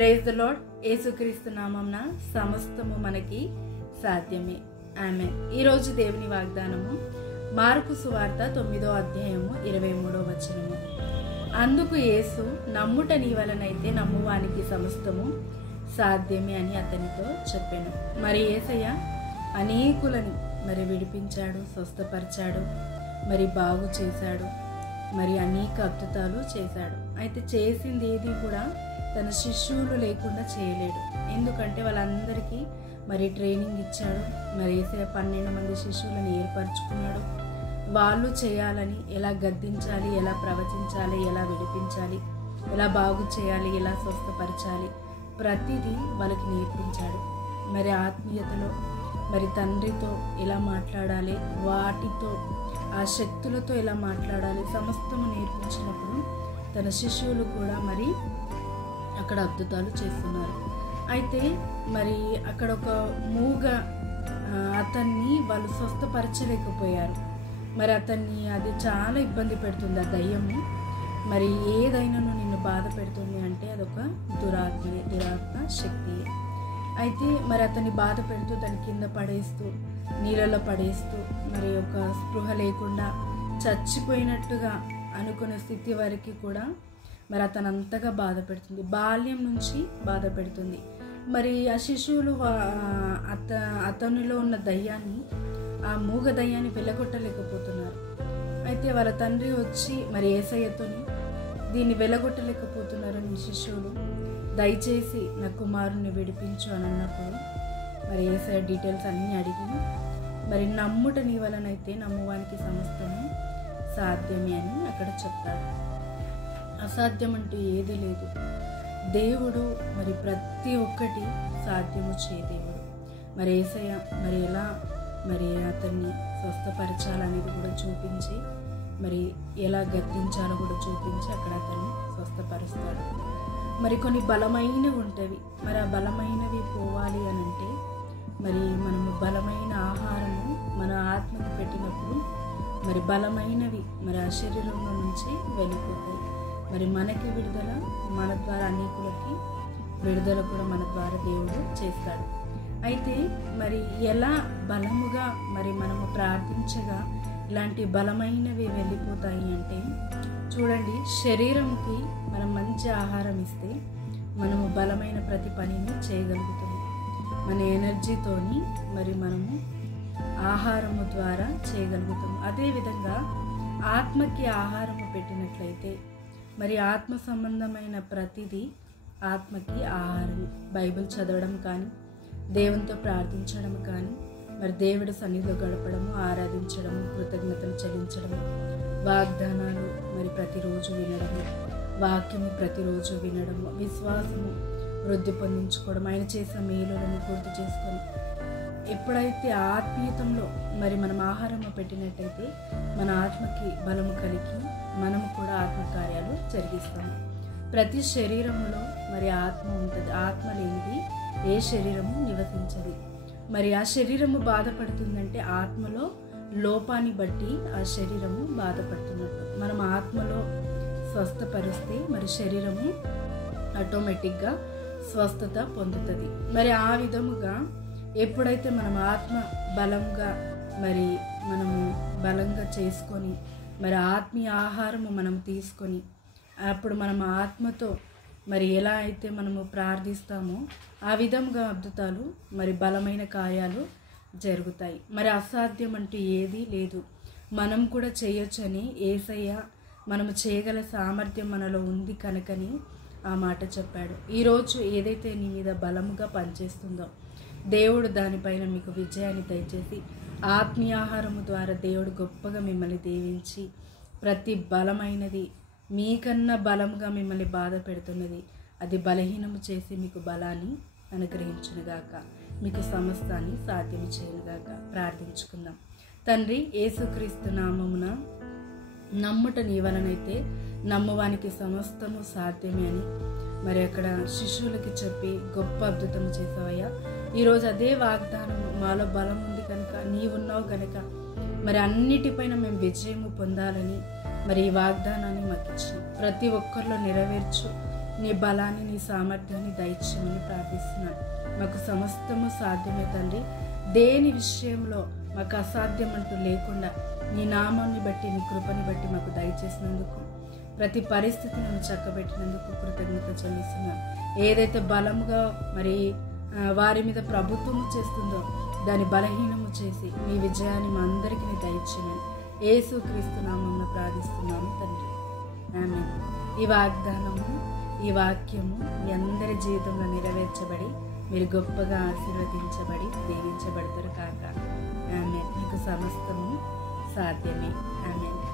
Praise the lord. యేసుక్రీస్తు నామమున సమస్తము మనకి సాధ్యమే. ఆమేన్. ఈరోజు దేవుని వాగ్దానము మార్కు సువార్త 9వ అధ్యాయము 23వ వచనము. అందుకు యేసు, నమ్ముట నీ వలనైతే నమ్మువానికి సమస్తము సాధ్యమే అని అతనితో చెప్పాను. మరి యేసయ్య అనేకులని విడిపించాడు, స్వస్థపరిచాడు, బాగు చేశాడు, అనేక అద్భుతాలు చేశాడు. అయితే చేసింది ఏది కూడా తన శిష్యులు లేకుండా చేయలేడు. ఎందుకంటే వాళ్ళందరికీ ట్రైనింగ్ ఇచ్చాడు. యేసయ్య 12 మంది శిష్యులను ఏర్పరచుకున్నాడు. వాళ్ళు చేయాలని, ఎలా గద్దించాలి, ఎలా ప్రవచించాలి, ఎలా విడిపించాలి, ఎలా బాగు చేయాలి, ఎలా స్వస్థపరచాలి, ప్రతిదీ వాళ్ళకి నేర్పించాడు. ఆత్మీయతలో తండ్రితో ఎలా మాట్లాడాలి, వాటితో ఆ శక్తులతో ఎలా మాట్లాడాలి, సమస్తము నేర్పించినప్పుడు తన శిష్యులు కూడా అక్కడ అద్భుతాలు చేస్తున్నారు. అయితే అక్కడ ఒక మూగ అతన్ని వాళ్ళు స్వస్థపరచలేకపోయారు. అతన్ని అది చాలా ఇబ్బంది పెడుతుంది. ఆ దయ్యము ఏదైనాను నిన్ను బాధ పెడుతుంది అంటే అదొక దురాత్మ శక్తి. అయితే అతన్ని బాధ పెడుతూ దాని కింద పడేస్తూ, నీళ్ళలో పడేస్తూ, ఒక స్పృహ లేకుండా చచ్చిపోయినట్టుగా అనుకునే స్థితి వరకు కూడా అతను అంతగా బాధ పెడుతుంది. బాల్యం నుంచి బాధ పెడుతుంది. ఆ శిశువులు అతనిలో ఉన్న దయ్యాన్ని, ఆ మూగ దయ్యాన్ని వెలగొట్టలేకపోతున్నారు. అయితే వాళ్ళ తండ్రి వచ్చి యేసయ్యతోని దీన్ని వెలగొట్టలేకపోతున్నారని శిశువులు, దయచేసి నా కుమారుని విడిపించు అని అన్నప్పుడు యేసయ్య డీటెయిల్స్ అన్నీ అడిగి నమ్ముట నీ వలనైతే నమ్మువానికి సమస్తము సాధ్యమే అని అక్కడ చెప్తాడు. అసాధ్యం అంటూ ఏది లేదు. దేవుడు ప్రతి ఒక్కటి సాధ్యము చేయ దేవుడు. యేసయ్య ఎలా అతన్ని స్వస్థపరచాలనేది కూడా చూపించి, ఎలా గద్దించాలో కూడా చూపించి అక్కడ అతన్ని స్వస్థపరుస్తాడు. కొన్ని బలమైనవి ఉంటాయి. ఆ బలమైనవి పోవాలి అని అంటే మనము బలమైన ఆహారము మన ఆత్మకు పెట్టినప్పుడు బలమైనవి ఆ శరీరంలో నుంచి వెళ్ళిపోతాయి. మనకి విడుదల, మన ద్వారా అనేకులకి విడుదల కూడా మన ద్వారా దేవుడు చేస్తాడు. అయితే ఎలా బలముగా మనము ప్రార్థించగా ఇలాంటి బలమైనవి వెళ్ళిపోతాయి అంటే, చూడండి, శరీరంకి మనం మంచి ఆహారం ఇస్తే మనము బలమైన ప్రతి పనిని చేయగలుగుతాము. మన ఎనర్జీతోని మనము ఆహారము ద్వారా చేయగలుగుతాము. అదేవిధంగా ఆత్మకి ఆహారము పెట్టినట్లయితే ఆత్మ సంబంధమైన ప్రతిదీ ఆత్మకి ఆహారం. బైబిల్ చదవడం కానీ, దేవునితో ప్రార్థించడం కానీ, దేవుడి సన్నిధిలో గడపడము, ఆరాధించడము, కృతజ్ఞతలు చెల్లించడము, వాగ్దానాలు ప్రతిరోజు వినడము, వాక్యము ప్రతిరోజు వినడము, విశ్వాసము వృద్ధి పొందించుకోవడం, ఆయన చేసే మేలులను గుర్తు చేసుకొని, ఎప్పుడైతే ఆత్మీయతంలో మనం ఆహారము పెట్టినట్టయితే మన ఆత్మకి బలము కలిగి మనము కూడా ఆత్మకార్యాలు జరిగిస్తాము. ప్రతి శరీరములో ఆత్మ ఉంటుంది. ఆత్మ లేనిది ఏ శరీరము నివసించదు. ఆ శరీరము బాధపడుతుందంటే ఆత్మలో లోపాన్ని బట్టి ఆ శరీరము బాధపడుతున్నట్టు. మనం ఆత్మలో స్వస్థపరిస్తే శరీరము ఆటోమేటిక్గా స్వస్థత పొందుతుంది. ఆ విధముగా ఎప్పుడైతే మనం ఆత్మ బలంగా మనము బలంగా చేసుకొని ఆత్మీయ ఆహారము మనం తీసుకొని, అప్పుడు మనం ఆత్మతో ఎలా అయితే మనము ప్రార్థిస్తామో ఆ విధంగా అద్భుతాలు బలమైన కార్యాలు జరుగుతాయి. అసాధ్యం అంటూ ఏదీ లేదు. మనం కూడా చేయొచ్చని యేసయ్య మనము చేయగల సామర్థ్యం మనలో ఉంది కనుకని ఆ మాట చెప్పాడు. ఈరోజు ఏదైతే నీ మీద బలముగా పనిచేస్తుందో దేవుడు దానిపైన మీకు విజయాన్ని దయచేసి, ఆత్మీయాహారము ద్వారా దేవుడు గొప్పగా మిమ్మల్ని దీవించి, ప్రతి బలమైనది మీకన్నా బలముగా మిమ్మల్ని బాధ పెడుతున్నది అది బలహీనము చేసి మీకు బలాన్ని అనుగ్రహించునుగాక, మీకు సమస్తాన్ని సాధ్యం చేయనుగాక. ప్రార్థించుకుందాం. తండ్రి, యేసుక్రీస్తు నామమున నమ్ముట నీ వలనైతే నమ్మువానికి సమస్తము సాధ్యమే అని అక్కడ శిష్యులకి చెప్పి గొప్ప అద్భుతం చేసావయ్యా. ఈరోజు అదే వాగ్దానం మాలో బలం ఉంది కనుక, నీవున్నావు కనుక అన్నిటిపైన మేము విజయము పొందాలని ఈ వాగ్దానాన్ని మాకు ఇచ్చి ప్రతి ఒక్కరిలో నెరవేర్చు. నీ బలాన్ని, నీ సామర్థ్యాన్ని దయచేయమని ప్రార్థిస్తున్నాను. మాకు సమస్తము సాధ్యమే తండ్రి. దేని విషయంలో మాకు అసాధ్యం అంటూ లేకుండా నీ నామాన్ని బట్టి, నీ కృపని బట్టి మాకు దయచేసినందుకు, ప్రతి పరిస్థితిని నువ్వు చక్కబెట్టినందుకు కృతజ్ఞత చెల్లిస్తున్నాను. ఏదైతే బలముగా మరి వారి మీద ప్రభుత్వము చేస్తుందో దాన్ని బలహీనము చేసి నీ విజయాన్ని మా అందరికీ దయచేయమని యేసుక్రీస్తు నామమున ప్రార్థిస్తున్నాము తండ్రి. ఆమేన్. ఈ వాగ్దానము, ఈ వాక్యము మీ అందరి జీవితంలో నెరవేర్చబడి మీరు గొప్పగా ఆశీర్వదించబడి దీవించబడతారు కాక. ఆమేన్. మీకు సమస్తము సాధ్యమే. ఆమేన్.